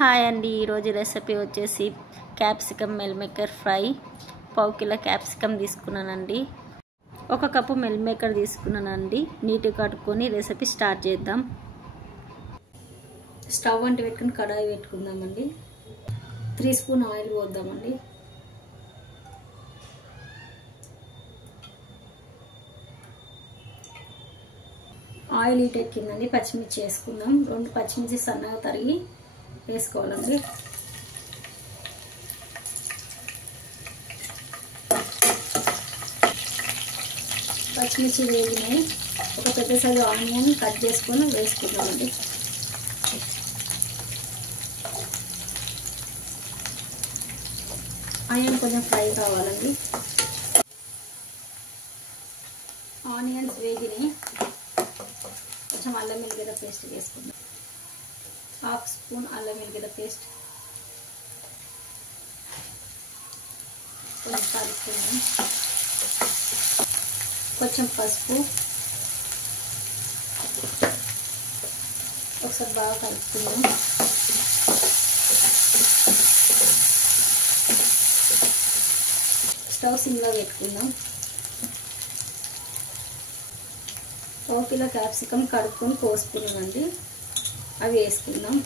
Hi అండి, ఈరోజు recipe వచ్చేసి క్యాప్సికమ్ మిల్ మేకర్ ఫ్రై. పావు కిలో క్యాప్సికమ్ తీసుకున్నానండి. 1 కప్పు మిల్ మేకర్ తీసుకున్నానండి. నీట్గా కట్టుకొని రెసిపీ స్టార్ట్ చేద్దాం. స్టవ్ అంటి పెట్టుకుని కడాయి పెట్టుకుందామండి. 3 స్పూన్ ఆయిల్ పోద్దామండి. ఆయిల్ హీట్ ఎక్కిందండి. పచ్చిమిర్చి వేసుకుందాం. 2 పచ్చిమిర్చి సన్నగా తరిగి వేసుకోవాలండి. పచ్చిమిర్చి వేగినాయి. ఒక పెద్ద సైజు ఆనియన్ కట్ చేసుకొని వేసుకుందామండి. ఆనియన్ కొంచెం ఫ్రై కావాలండి. ఆనియన్స్ వేగినాయి. కొంచెం అల్లం వెల్లిగడ్డ పేస్ట్ వేసుకుందాం. 1/2 స్పూన్ అల్లం వెల్లిగడ్డ పేస్ట్ కొంచెం కలుపుకుందాం. కొంచెం పసుపు, ఒకసారి బాగా కలుపుకుందాం. స్టవ్ సిమ్లో పెట్టుకుందాం. 1 కిలో క్యాప్సికమ్ కడుక్కొని కోసుకున్నానండి. అవి వేసుకుందాం.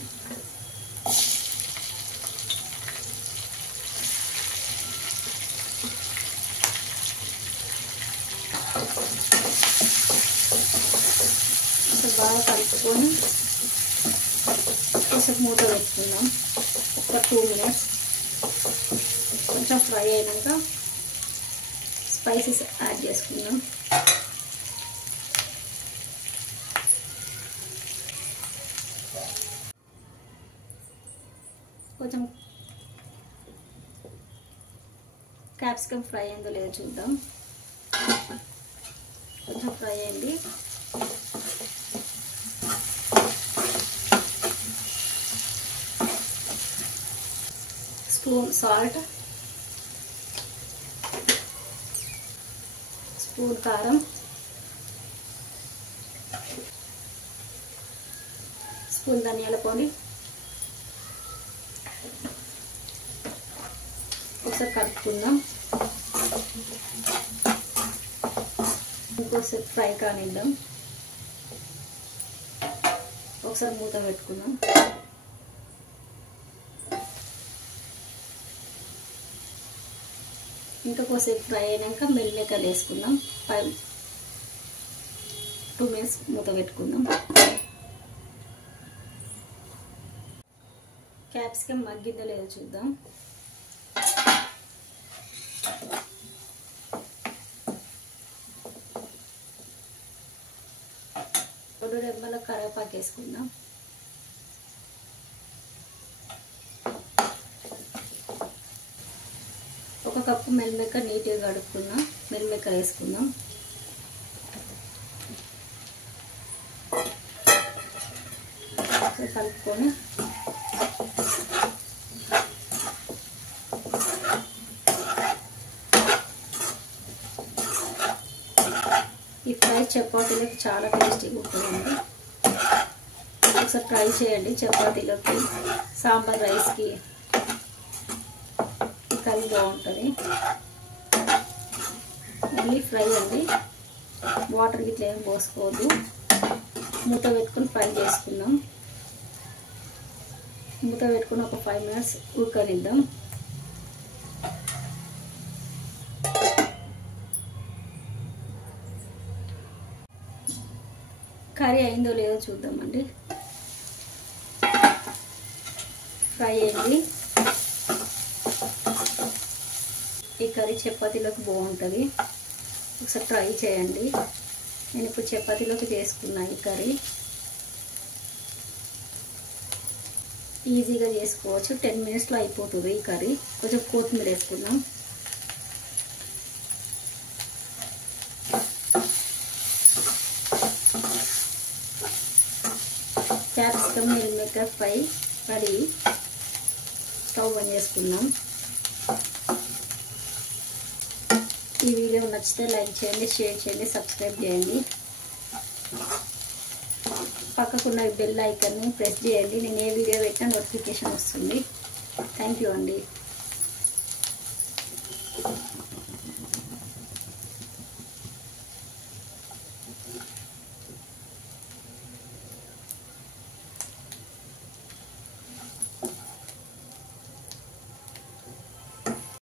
బాగా కలుపుకొని కొంచెం మూత పెట్టుకుందాం. ఒక 2 మినిట్స్. కొంచెం ఫ్రై అయినాక స్పైసెస్ యాడ్ చేసుకుందాం. కొంచెం క్యాప్సికమ్ ఫ్రై అయిందో లేదో చూద్దాం. కొంచెం ఫ్రై అయింది. స్పూన్ సాల్ట్, స్పూన్ కారం, స్పూన్ ధనియాల పొడి, ఒకసారి కలుపుకుందాం. ఇంకోసారి ఫ్రై కానిద్దాం. ఒకసారి మూత పెట్టుకుందాం. ఇంకా కొద్దిసేపు ఫ్రై అయినాక మిల్ మేకర్ వేసుకుందాం. 2 మినిట్స్ మూత పెట్టుకుందాం. క్యాప్సికమ్ మగ్గిద్దో లేదో చూద్దాం. రెండు రెమ్మల కరివేపాకు వేసుకుందాం. ఒక కప్పు మిల్ మేకర్ నీట్గా కడుక్కున్నా. మిల్ మేకర్ వేసుకుందాం. కలుపుకొని ఈ ఫ్రై చపాతీలోకి చాలా టేస్టీగా ఉంటుందండి. ఒకసారి ట్రై చేయండి. చపాతీలోకి, సాంబార్ రైస్కి కర్రీ బాగుంటుంది. ఓన్లీ ఫ్రై అండి. వాటర్ ఇట్లా ఏం పోసుకోవద్దు. మూత పెట్టుకొని ఫ్రై చేసుకుందాం. మూత పెట్టుకుని ఒక 5 మినిట్స్ ఉడకనిద్దాం. కర్రీ అయిందో లేదో చూద్దామండి. ఫ్రై అయింది. ఈ కర్రీ చపాతీలోకి బాగుంటుంది. ఒకసారి ట్రై చేయండి. నేను ఇప్పుడు చపాతీలోకి చేసుకున్నాను. ఈ కర్రీ ఈజీగా చేసుకోవచ్చు. 10 మినిట్స్లో అయిపోతుంది ఈ కర్రీ. కొంచెం కొత్తిమీర వేసుకుందాం. Capsicum meal maker fry ready. Stove on చేసుకుందాం. ఈ వీడియో నచ్చితే లైక్ చేయండి, షేర్ చేయండి, సబ్స్క్రైబ్ చేయండి. పక్కకున్న బెల్ ఐకాన్ని ప్రెస్ చేయండి. నేను ఏ వీడియో పెట్టినా నోటిఫికేషన్ వస్తుంది. థ్యాంక్ యూ అండి.